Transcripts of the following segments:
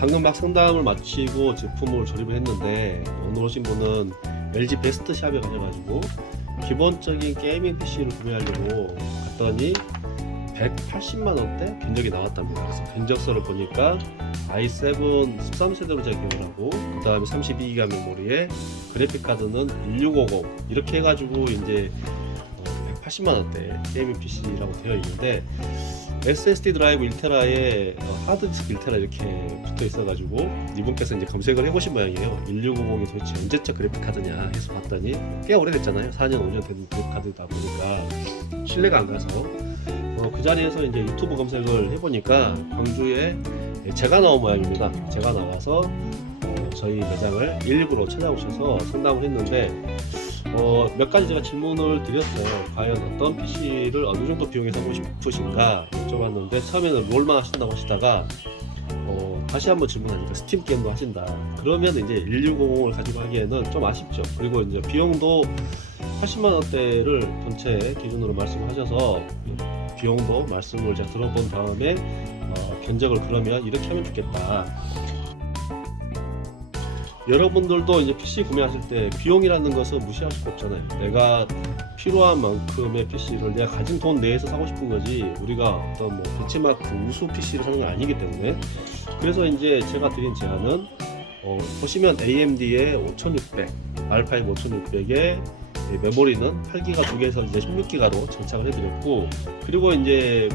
방금 막 상담을 마치고 제품을 조립을 했는데 오늘 오신 분은 LG 베스트 샵에 가셔가지고 기본적인 게이밍 PC를 구매하려고 갔더니 180만원대 견적이 나왔답니다. 그래서 견적서를 보니까 i7 13세대로 제공을 하고 그 다음에 32기가 메모리에 그래픽카드는 1650 이렇게 해가지고 이제 180만원대 게이밍 PC라고 되어 있는데 SSD 드라이브 1테라에 하드디스크 1테라 이렇게 붙어 있어가지고 이분께서 이제 검색을 해보신 모양이에요. 1650이 도대체 언제적 그래픽카드냐 해서 봤더니 꽤 오래됐잖아요. 4년 5년 된 그래픽카드다 보니까 신뢰가 안 가서 그 자리에서 이제 유튜브 검색을 해보니까 광주에 제가 나온 모양입니다. 제가 나와서 저희 매장을 일부러 찾아오셔서 상담을 했는데 몇 가지 제가 질문을 드렸어요. 과연 어떤 PC를 어느 정도 비용에 사고 싶으신가 여쭤봤는데 처음에는 롤만 하신다고 하시다가 다시 한번 질문하니까 스팀 게임도 하신다. 그러면 이제 1650을 가지고 하기에는 좀 아쉽죠. 그리고 이제 비용도 80만원대를 전체 기준으로 말씀하셔서 비용도 말씀을 제가 들어본 다음에 견적을 그러면 이렇게 하면 좋겠다. 여러분들도 이제 PC 구매하실 때 비용이라는 것은 무시할 수가 없잖아요. 내가 필요한 만큼의 PC를 내가 가진 돈 내에서 사고 싶은 거지 우리가 어떤 뭐 벤치마크 우수 PC를 사는 건 아니기 때문에 그래서 이제 제가 드린 제안은 보시면 AMD의 5600, R5 5600에 메모리는 8기가 두 개에서 이제 16기가로 장착을 해드렸고 그리고 이제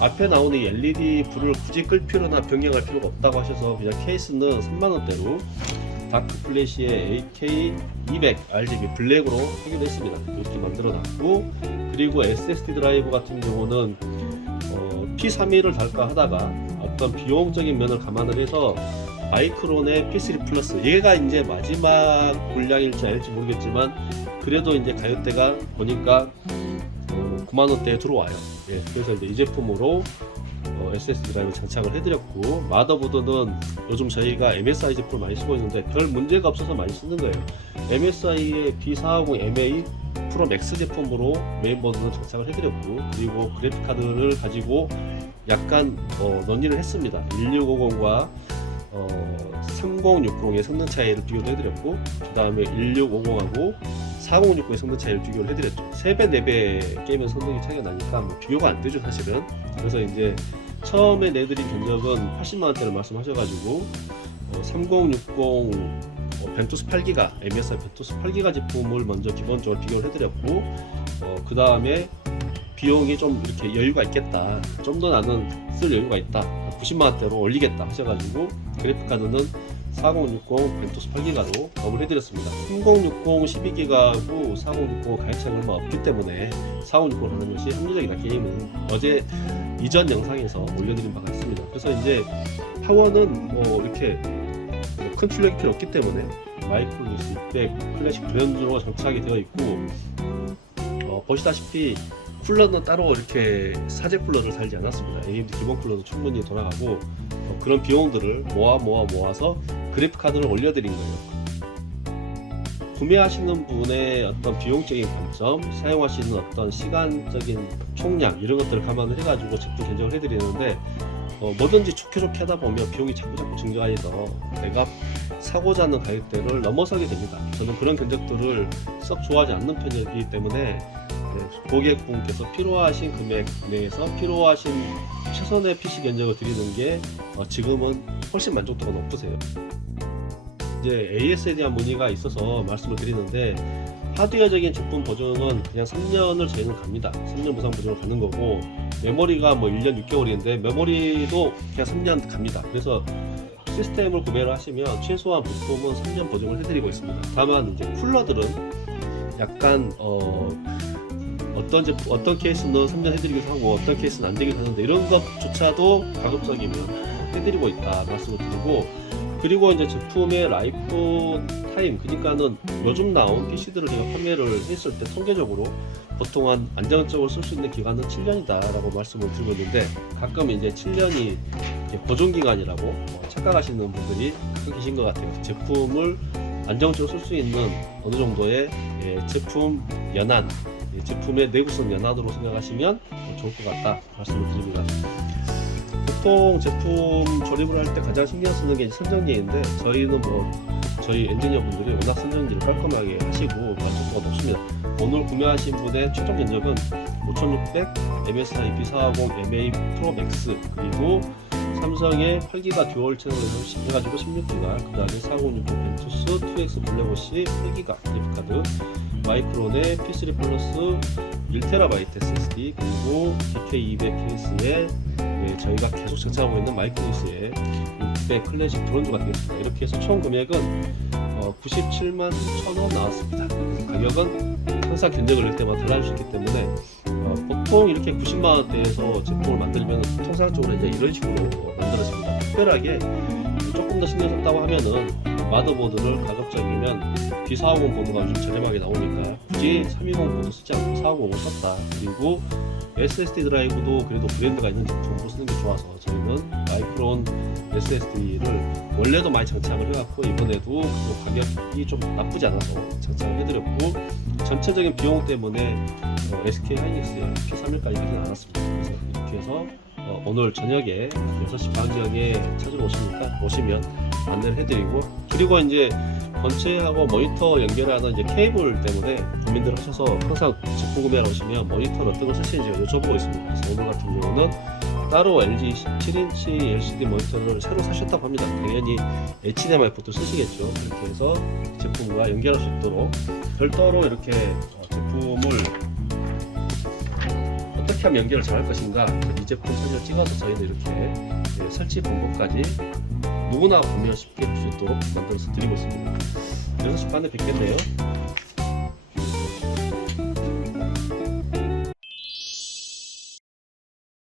앞에 나오는 이 LED 불을 굳이 끌 필요나 변경할 필요가 없다고 하셔서 그냥 케이스는 3만원대로 다크 플래시의 AK200 RGB 블랙으로 하기로 했습니다. 이렇게 만들어 놨고 그리고 SSD 드라이브 같은 경우는 P31을 달까 하다가 어떤 비용적인 면을 감안을 해서 마이크론의 P3 플러스 얘가 이제 마지막 분량일지 아닐지 모르겠지만 그래도 이제 가격대가 보니까 9만원대에 들어와요. 예, 그래서 이제 이 제품으로 SSD 드라이브 장착을 해드렸고 마더보드는 요즘 저희가 MSI 제품을 많이 쓰고 있는데 별 문제가 없어서 많이 쓰는 거예요. MSI의 B450MA 프로 맥스 제품으로 메인보드는 장착을 해드렸고 그리고 그래픽카드를 가지고 약간 논의를 했습니다. 1650과 3060의 성능 차이를 비교를 해드렸고 그 다음에 1650하고 4060의 성능 차이를 비교를 해드렸죠. 3배, 4배 게임은 성능이 차이가 나니까 뭐 비교가 안 되죠 사실은. 그래서 이제 처음에 내드린 견적은 80만원대를 말씀하셔가지고 3060 벤투스 8기가 MSI 벤투스 8기가 제품을 먼저 기본적으로 비교를 해드렸고 그 다음에 비용이 좀 이렇게 여유가 있겠다, 좀 더 나는 쓸 여유가 있다, 90만원대로 올리겠다 하셔가지고 그래픽카드는 4060 벤투스 8기가로 업을 해드렸습니다. 3060 12기가고 4060 가격 차이가 얼마 없기 때문에 4060을 하는 것이 합리적이다. 게임은 어제 이전 영상에서 올려드린 바가 있습니다. 그래서 이제 파워는 뭐 이렇게 큰 출력이 필요 없기 때문에 마이크로니스 600 클래식 브랜드로 장착이 되어 있고 보시다시피 쿨러는 따로 이렇게 사제 쿨러를 달지 않았습니다. AMD 기본 쿨러도 충분히 돌아가고 그런 비용들을 모아서 그래픽 카드를 올려드린 거예요. 구매하시는 분의 어떤 비용적인 관점, 사용하시는 어떤 시간적인 총량 이런 것들을 감안을 해가지고 제품 견적을 해드리는데 뭐든지 좋게 하다 보면 비용이 자꾸 증가해서 내가 사고자 하는 가격대를 넘어서게 됩니다. 저는 그런 견적들을 썩 좋아하지 않는 편이기 때문에 고객분께서 필요하신 금액 내에서 필요하신 최선의 PC 견적을 드리는 게 지금은 훨씬 만족도가 높으세요. 이제 AS에 대한 문의가 있어서 말씀을 드리는데 하드웨어적인 제품 보증은 그냥 3년을 저희는 갑니다. 3년 무상 보증을 가는 거고 메모리가 뭐 1년 6개월인데 메모리도 그냥 3년 갑니다. 그래서 시스템을 구매를 하시면 최소한 부품은 3년 보증을 해드리고 있습니다. 다만 이제 쿨러들은 약간 어떤 케이스는 3년 해드리기도 하고 어떤 케이스는 안 되기도 하는데 이런 것조차도 가급적이면 해드리고 있다 말씀을 드리고 그리고 이제 제품의 라이프 타임 그러니까는 요즘 나온 PC들을 제가 판매를 했을 때 통계적으로 보통 한 안정적으로 쓸 수 있는 기간은 7년이다 라고 말씀을 드리고 있는데 가끔 이제 7년이 보존기간이라고 착각하시는 분들이 가끔 계신 것 같아요. 제품을 안정적으로 쓸 수 있는 어느 정도의 제품 연한 제품의 내구성 연한으로 생각하시면 좋을 것 같다 말씀을 드립니다. 보통 제품 조립을 할 때 가장 신경 쓰는 게 선정리인데 저희는 뭐 저희 엔지니어분들이 워낙 선정리를 깔끔하게 하시고 만족도가 높습니다. 오늘 구매하신 분의 최종 견적은 5600, MSI B450 MA 프로 맥스, 그리고 삼성의 8기가 듀얼 채널에서 해가지고 16기가, 그 다음에 4060 벤투스 2X 블랙오시 8기가 그래픽카드, 마이크론의 P3 플러스 1TB SSD, 그리고 DK200 케이스에 저희가 계속 장착하고 있는 마이크로닉스의 600 클래식 브론즈가 되겠습니다. 이렇게 해서 총 금액은 97만 1,000원 나왔습니다. 가격은 항상 견적을 낼 때마다 달라질 수 있기 때문에 보통 이렇게 90만 원대에서 제품을 만들면 통상적으로 이제 이런 식으로 만들어집니다. 특별하게 조금 더 신경 썼다고 하면은 마더보드를 가급적이면 B450 보드가 요즘 저렴하게 나오니까 굳이 320 보드 쓰지 않고 450을 썼다. 그리고 SSD 드라이브도 그래도 브랜드가 있는 제품으로 쓰는 게 좋아서 저희는 마이크론 SSD를 원래도 많이 장착을 해갖고 이번에도 그 가격이 좀 나쁘지 않아서 장착을 해드렸고, 전체적인 비용 때문에 SK 하이닉스의 P31까지 가진 않았습니다. 그래서 이렇게 해서 오늘 저녁에 6시 반경에 찾으러 오시면 안내를 해드리고, 그리고 이제 본체하고 모니터 연결하는 이제 케이블 때문에 고민들 하셔서 항상 제품 구매하러 오시면 모니터를 어떤 걸 쓰시는지 여쭤보고 있습니다. 그래서 오늘 같은 경우는 따로 LG 7인치 LCD 모니터를 새로 사셨다고 합니다. 당연히 HDMI 포트 쓰시겠죠. 이렇게 해서 제품과 연결할 수 있도록 별도로 이렇게 제품을 어떻게 하면 연결을 잘 할 것인가, 이 제품 사진을 찍어서 저희는 이렇게 설치 방법까지 누구나 보면 쉽게 볼 수 있도록 만들어서 드리고 있습니다. 6시 반에 뵙겠네요.